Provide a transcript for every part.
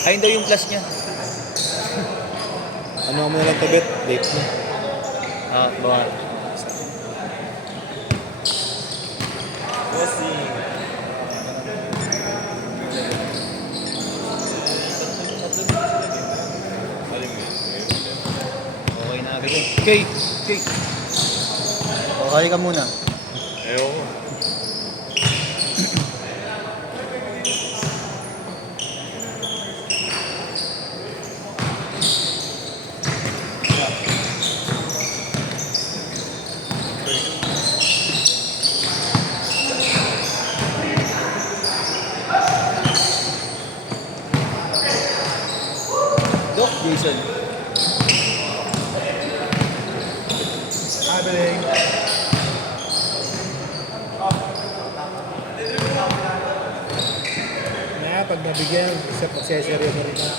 Ayun daw yung plus niya. Ano mo na lang tabit? Date mo. Bawal. Okay na agad eh. Okay. Okay ka muna. Ayoko. Doc Jason. Traveling. Kaya pag nabigyan, isa pagsesere mo rin na.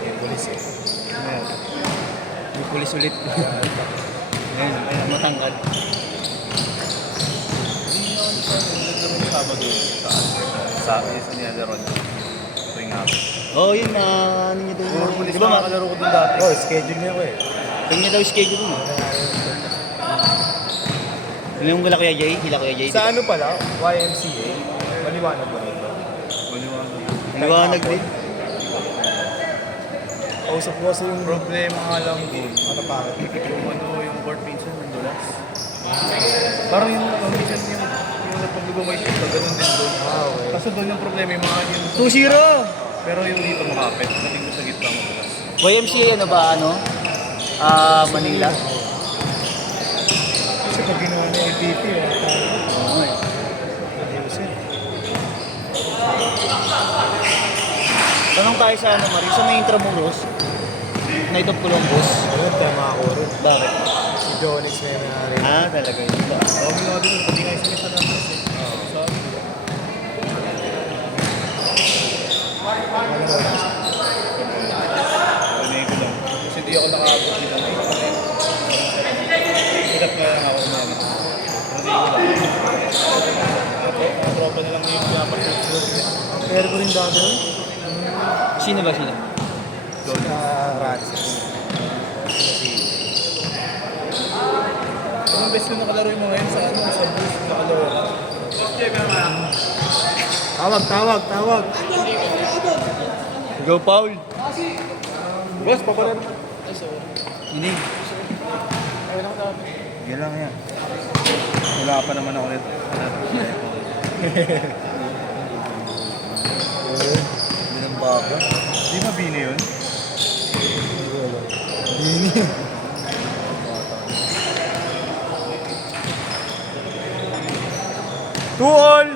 Yung polis eh. May pulis ulit. Ayun, matangkad. Sabado sa isa ni Adaron. Spring up. Oo, yun na ano niya doon. Puro pulis Di ba na nakalaro ko dun dati. Oh, schedule niya ko eh. Kanya daw yung schedule mo. Ano yung wala Kuya Jay? Hila Kuya Jay? Sa ano pala? YMCA? Maliwanag ba nito? Liwanag din. Kausap ko kasi yung Problema nga lang dun. ano bakit? Yung court minsan nandulas. Parang yung minsan yung nagpag-gumay siya, ganun din doon. Okay. Kaso doon yung problema yung mga yun. 2-0! Pero yung dito makapit, nating ko sa gitna madulas. YMCA ano ba ano? Manila? Kasi pag ginawa niya APP, Oo eh. ayusin. Tanong tayo sa ano Marie, sa may Intramuros, Night of Columbus. Ayun, tama ako rin. Bakit? Si Jonix may nangyari. Talaga yun. Tawag nga din, pati nga isa na natin. Sabi ko. Panay ko lang. Kasi di ako nakaabot dito. Hirap nga lang ako na. Panay ko lang. Ang tropa na lang yung pinapalit. Pero ko rin dati nun. Sino ba sino? Sa Rances. Anong best na nakalaro yung mga yun sa ano? Sa boost nakalaro. Tawag. Go Paul! Boss, papala naman. Hindi. Yan lang yan. Wala pa naman ako nito. Hindi ng baka. Di ba bini yun? Bini. Two all.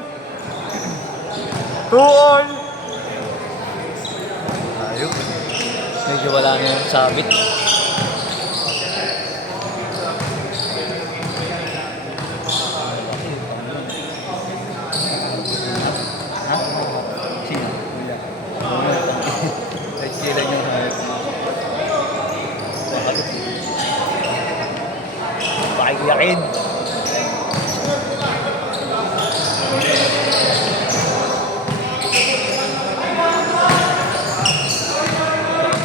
Ayok. Medyo wala na yung sabit. Ha? Sino? Nagsilan yung hayop. Bakit yakin?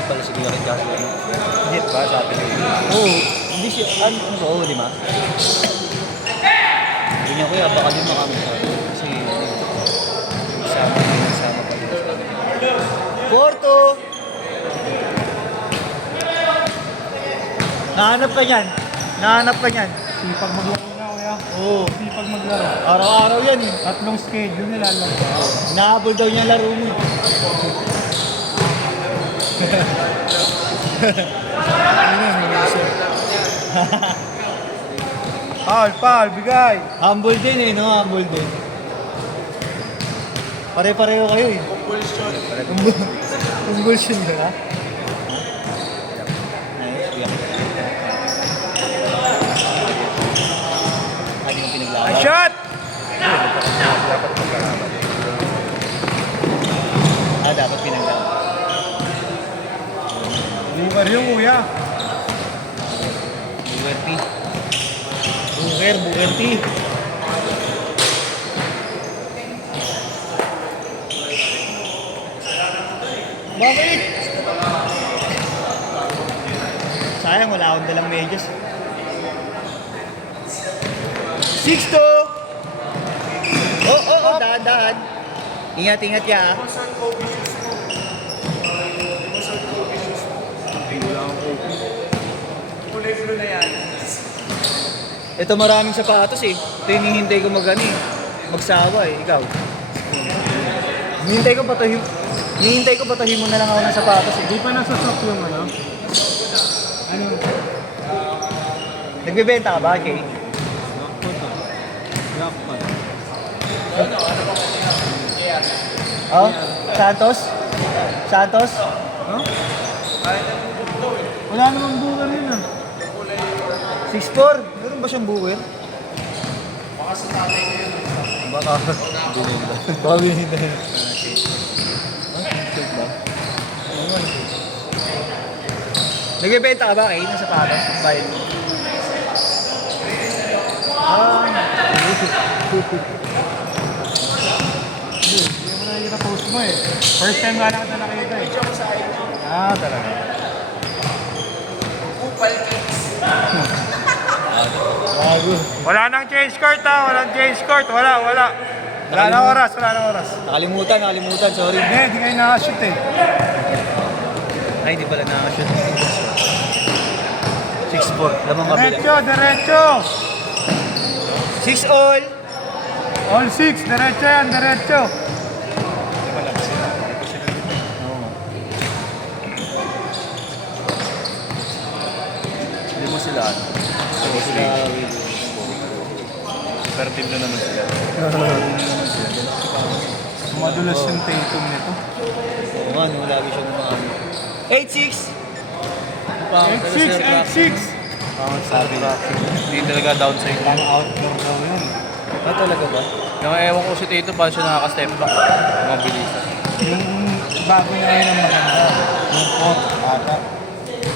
Pala si Kuya Rin kasi. Hit ba? Sabi niyo. Oo, hindi siya, oo, di ba? Hindi niya kuya, baka din makamit sa akin. Kasi, sama pa din. Porto! Nahanap ka niyan. Sipag maglaro na, kuya. Oo, Sipag maglaro. araw-araw yan eh. Tatlong schedule nila lang. Inahabol daw niya ang laro mo. Paul, bigay. Humble din eh, no? Humble din. Pare-pareho kayo eh. Convulsion ka ha? Nice, kuya. Ano yung pinaglaban? Shot! Dapat pinaglaban. Buker yung kuya. Bukerti. Bukerti. Bakit? Sayang, wala akong dalang medyas. 6-2! Dahan. Ingat ya. Kulay-blue na yan. Ito maraming sapatos eh. Ito yung hinihintay ko magsawa eh. Ikaw. Hinihintay ko patahin mo na lang ako ng sapatos eh. Di pa nasa shop yung ano? Ano? Nagbebenta ka ba, Jay? Jackpot. Oh? Santos? Huh? Wala namang bukan yun ah. 6'4"? Meron ba siyang buwer? Baka bininda. Baka bininda yun. Nagbebenta ka ba kayo ng sapatos? Bayad mo. Hindi mo nakikita post mo eh. First time nga lang kita nakita eh. Talaga. Bago. Wala nang change court ah. Walang change court. Wala. Wala nang oras. Nakalimutan. Sorry. Hindi kayo nakashoot eh. Ay, di pala nakashoot. 6'4". Lamang kabila. Diretso. 6 all. All 6. Diretso yan. Diretso. Hindi mo sila ano. Super team na naman sila. Madulas yung Tatum nito. Oo nga, no, lagi siya naman. 8-6. 8-6. Ang sabi niya. Hindi talaga downside. Pang outdoor daw yun. Talaga ba? Yung ewan ko si Tatum, paano siya nakaka-step back? Mabilisan. Yung bago niya ngayon ang maganda. Yung court ata.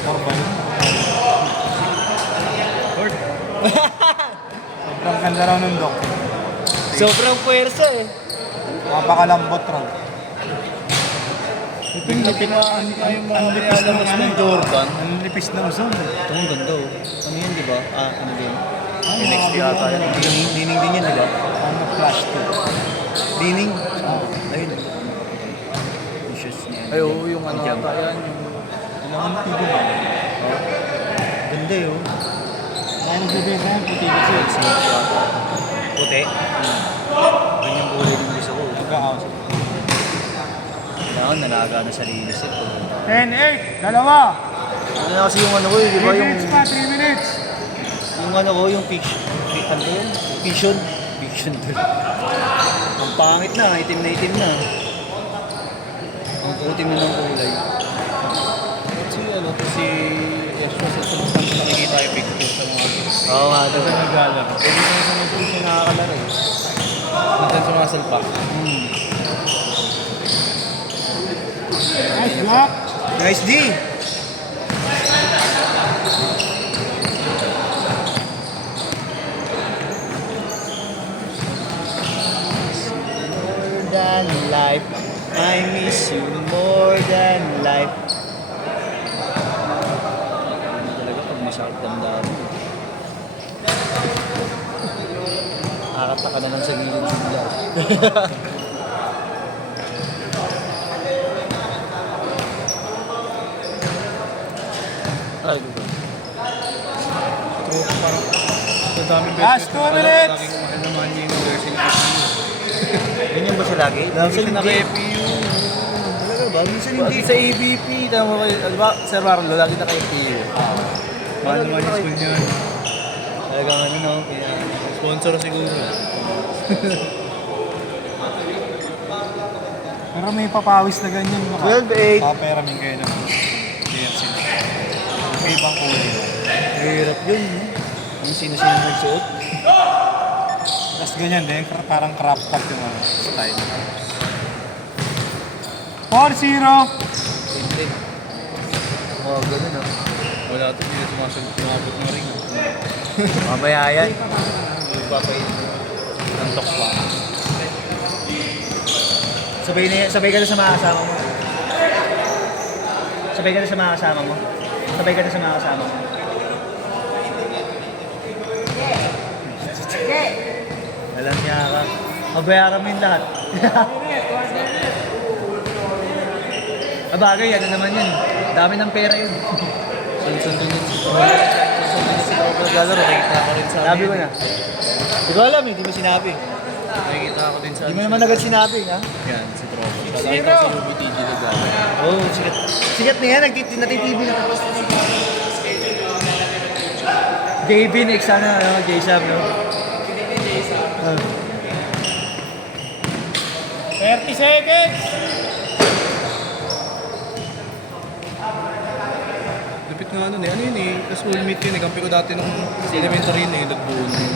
Or ba yun? Sobrang ganda raw ng dok. Sobrang puwersa eh. Napakalambot raw. Ito yung lipis na Jordan. Ang lipis na uzon. Ito ang ganda oh. Ano yun, di ba? Ano din? NXT ata yun. Dining din yan, di ba? Ano flash to. Dining? Ayun. Issues niya. Ay, oo, yung ano ata yan. Kailangan tigo ba? Ganda yun. Ano bibenta yan? Puti kasi. Puti? Ganyang kulay yung gusto ko. Pagka-house. Kailangan nalaga na sa linis eh. 10-8. Dalawa. Ano na kasi yung ano ko eh, di ba 3 yung... minutes pa. 3 minutes. Yung ano ko, yung fiction. Ano yun? Fiction. Fiction doon. Ang pangit na, itim na. Ang itim na ng kulay. Si Yeshua sa saan nakikita yung picture sa mga Oo nga, doon. Naglalaro. Pwede ko sa mga siya nakakalaro eh. minsan sumasalpak. Nice block. Nice D! More than life, I miss you more than life. Talaga pag masakit damdamin. Nakakataka na lang sa gilid bigla. Ay, diba? Parang sa daming Last 2 minutes. Laging mahal naman yung nursing Ganyan ba siya lagi? Lagi Minsan siya hindi. naka-FPU. Talaga ba? Minsan Hindi hindi. sa ABP, tama mo kayo. Ano ba, Sir Marlo, lagi naka-FPU. Mahal naman yung school niya. Talagang ano no? Kaya... Sponsor siguro. Pero may papawis na ganyan. 12-8. Papayaramin kayo ng KFC. May ibang kulay. Mahirap yun. No? Kung sino-sino nagsuot. Tapos ganyan din. Parang crop top yung ano, style. 4-0. Hindi. Oh, ganun ah. Wala ito, hindi na sumabot ng ring. Mamaya yan. Papain. Nantok pa. Sabay ka na sa mga kasama mo. Sabay ka na sa mga kasama mo? Sabay ka na sa mga kasama mo? Alam niya ka. Mabayaran mo yung lahat. Bagay, ano naman yun. Dami ng pera yun. Sundo nun si Tropa naglalaro. Nakikita ko rin sa Sabi ko na. Hindi ko alam eh, di mo sinabi. Nakikita ko din sa Di mo naman agad sinabi, ha? Yan, si Tropa. Nakikita ko sa UBTG naglalaro. Oo, oh, sikat. Sikat na yan, natitv na. JB next sana, ano, J-Sab, no? 30 seconds! Lupit nga ano yun eh. Tapos schoolmate yun eh. Kampi ko dati nung elementary yun eh. Nagbuo ng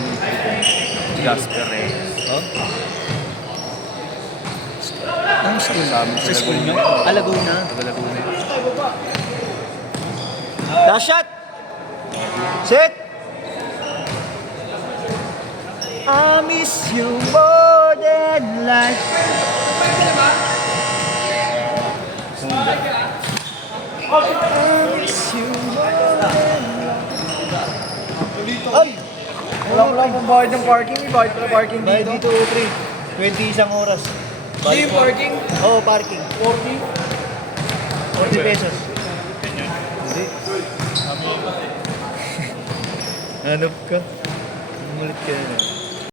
Gasper eh. Oh? Ang school? Sa School nyo? Laguna. Laguna yun. Last shot! Set! I miss you more than life. I miss you more than life. Ay! Wala pang bayad ng parking. May bayad pala parking Bayad dito, pre. 20 isang oras. Hindi yung parking. Oo, oh, parking. 40 pesos. Hindi. Hanap ka. Umulit ka na.